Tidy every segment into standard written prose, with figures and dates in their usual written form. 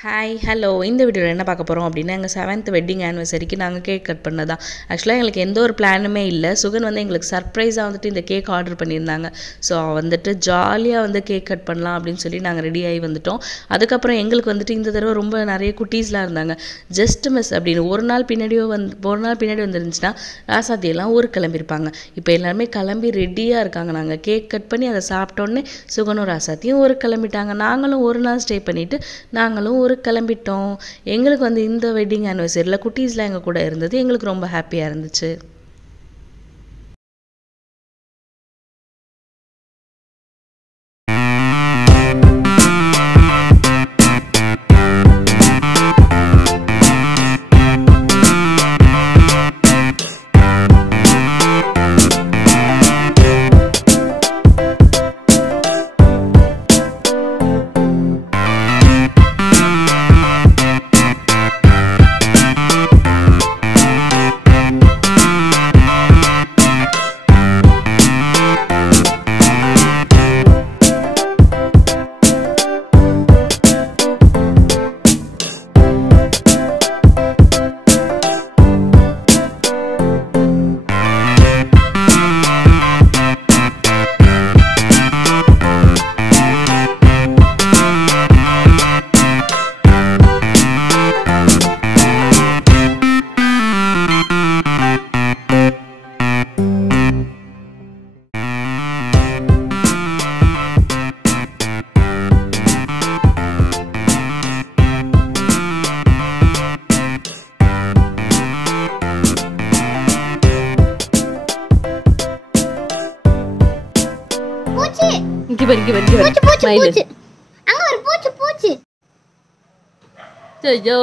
Hi hello இந்த வீடியோவில் என்ன பார்க்க போகிறோம் அப்படின்னா எங்கள் 7th வெட்டிங் ஆனிவர்சரிக்கு நாங்கள் கேக் கட் பண்ணதான். ஆக்சுவலாக எங்களுக்கு எந்த ஒரு பிளானுமே இல்லை. சுகன் வந்து எங்களுக்கு சர்ப்ரைஸாக வந்துட்டு இந்த கேக் ஆர்டர் பண்ணியிருந்தாங்க. ஸோ வந்துட்டு ஜாலியாக வந்து கேக் கட் பண்ணலாம் அப்படின்னு சொல்லி நாங்கள் ரெடி ஆகி வந்துட்டோம். அதுக்கப்புறம் எங்களுக்கு வந்துட்டு இந்த தடவை ரொம்ப நிறைய குட்டீஸ்லாம் இருந்தாங்க. ஜஸ்ட் மிஸ் அப்படின்னு ஒரு நாள் பின்னாடி வந்துருந்துச்சுன்னா ராசாத்தியெல்லாம் ஊருக்கு கிளம்பியிருப்பாங்க. இப்போ எல்லாருமே கிளம்பி ரெடியாக இருக்காங்க. நாங்கள் கேக் கட் பண்ணி அதை சாப்பிட்டோன்னே சுகனும் ராசாத்தியும் ஊருக்கு கிளம்பிட்டாங்க. நாங்களும் ஒரு நாள் ஸ்டே பண்ணிவிட்டு நாங்களும் ஊருக்கு கிளம்பிட்டோம். எங்களுக்கு வந்து இந்த வெட்டிங் ஆனிவர்சரியில் குட்டீஸ்லாம் எங்கள் கூட இருந்தது எங்களுக்கு ரொம்ப ஹாப்பியாக இருந்துச்சு.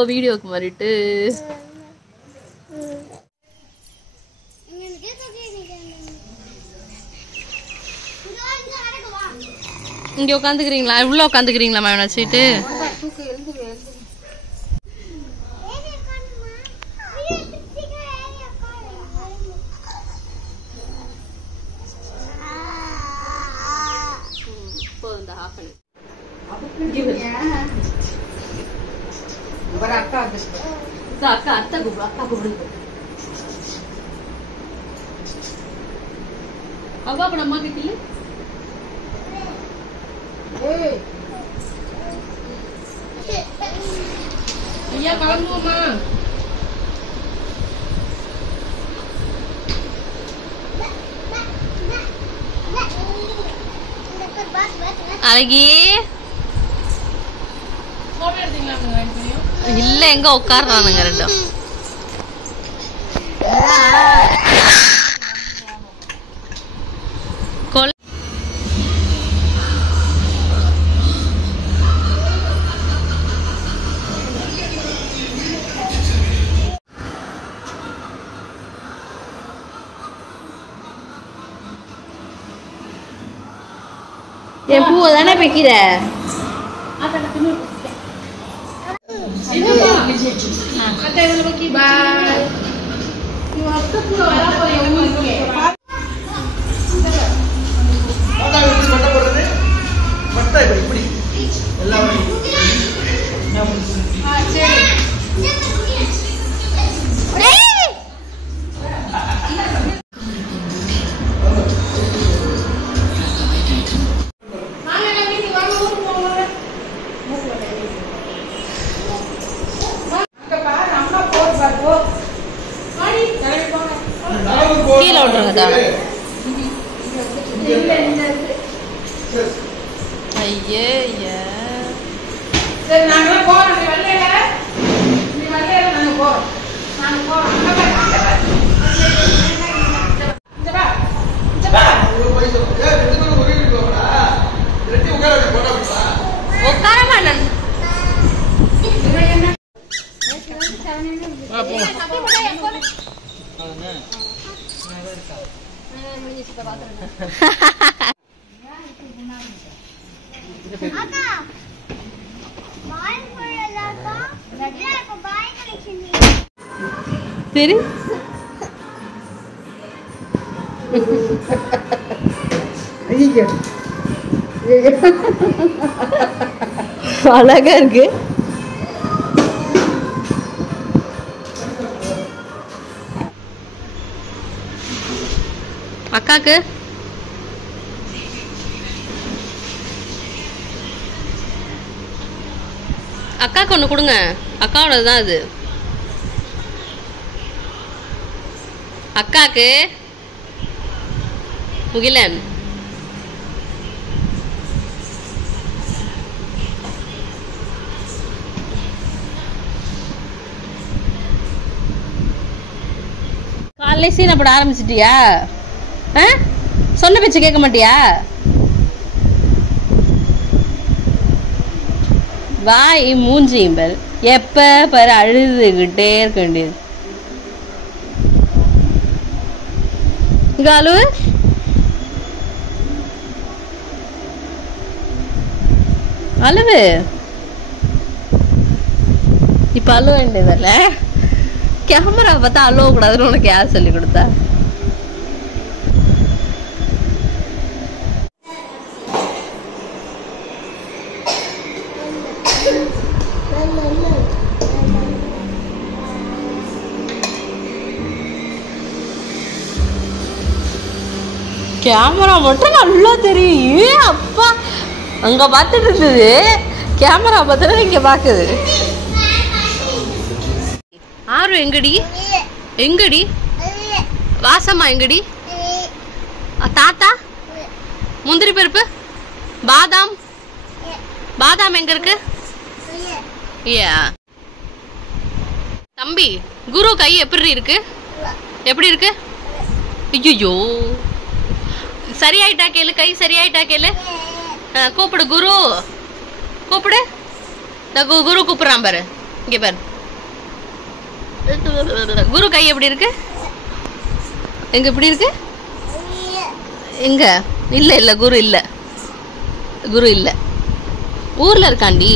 வீடியோக்கு மாறிட்டு இங்க உட்காந்துக்கிறீங்களா? இவ்வளோ உட்காந்துக்கிறீங்களா மேம் வச்சுட்டு? அழகி இல்ல எங்க உட்கார்றானுங்க ரெண்டும். என் பூவை தானே வைக்கிற? கீழே விட்டுருங்க. ஐயே சரி நாங்களாம் போறோம். நீ வரலையா? நீ வரலையா? நாங்க போறோம். உட்கார மாட்டேன். சரி அழகா இருக்கு. அக்காக்கு அக்காக்கு ஒன்று கொடுங்க. அக்காவோடது தான் அது. அக்காக்கு முகிலன் காலையில சீனை போட ஆரம்பிச்சிட்டியா? சொன்ன பேச்சு கேட்க மாட்டியா? வாய் மூஞ்சியும் பாரு, எப்ப பாரு அழுதுகிட்டே இருக்க வேண்டியது. காலு அழுவு, இப்ப அழுவ வேண்டியதில்ல. கேமரா பார்த்தா அழுவ கூடாதுன்னு உனக்கு யார் சொல்லி கொடுத்தா? கேமரா மட்டும் நல்லா தெரியும். அப்பா அங்க பார்த்துட்டு இருந்தது, கேமரா பார்த்துட்டு இங்க பாக்குது. ஆறு எங்கடி எங்கடி? வாசம்மா எங்கடி? தாத்தா முந்திரி பருப்பு பாதாம் பாதாம் எங்க இருக்கு? தம்பி குரு கை எப்படி இருக்கு? எப்படி இருக்கு? ஐயோ சரியாயிட்டா கேளு, கை சரியாயிட்டா கேளு. கூப்பிடு குரு, கூப்பிடு. குரு கூப்பிடுறான் பாரு, இங்க பாரு. குரு கை எப்படி இருக்கு? எங்க எப்படி இருக்கு? எங்க? இல்ல இல்ல குரு இல்ல, குரு இல்ல, ஊர்ல இருக்காண்டி.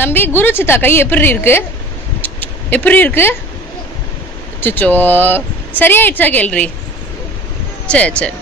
தம்பி குரு சித்தா கை எப்படி இருக்கு? எப்படி இருக்கு? சுச்சோ சரியாயிடுச்சா கேள்றி? சரி சரி.